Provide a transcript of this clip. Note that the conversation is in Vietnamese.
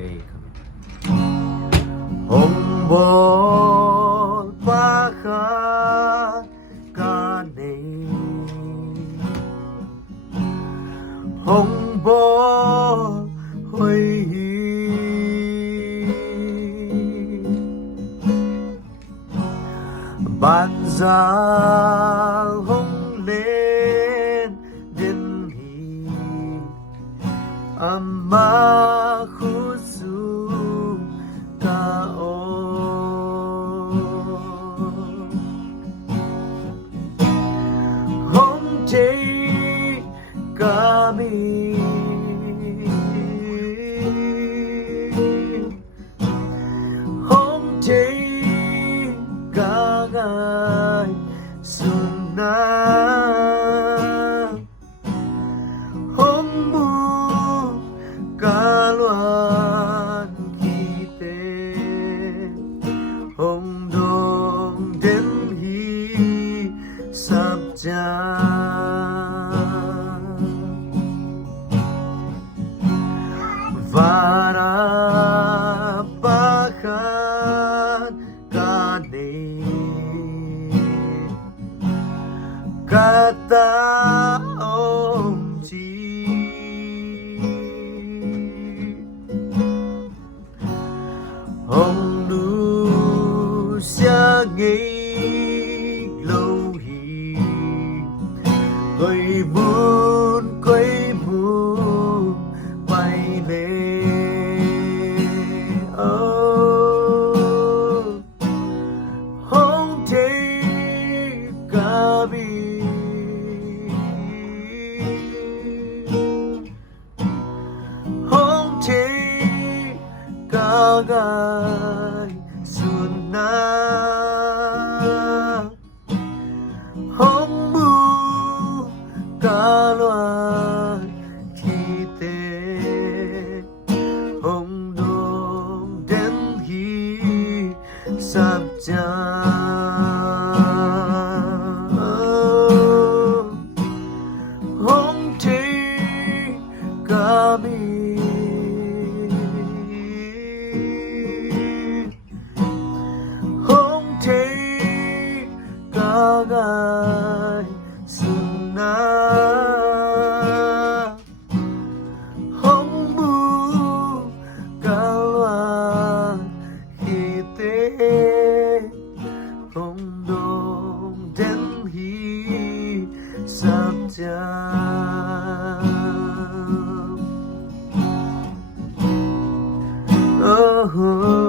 Thei Ka Min Hồng bồ ba khá ca này Hồng bồ hồi bạn già hồng lên đến hi amma khusu ka o hồng Thei Ka Min hồng Thei Ka Ngai Suna hồng mu Ka Loan Ki Te hồng dong đến hi sắp cha Vara Bakhan Kane Kata ông chi Hồng nu xa ngây lâu hi Quay buồn bay về Hồng Thei Ka Min hồng Thei Ka Ngai Suna hồng mu Ka Loan Ki Te hồng dong đến hi sắp cha hồng Thei Ka Min hồng Thei Ka Ngai Suna hồng mu Ka Loan Ki Te hồng dong đến hi sắp cha oh.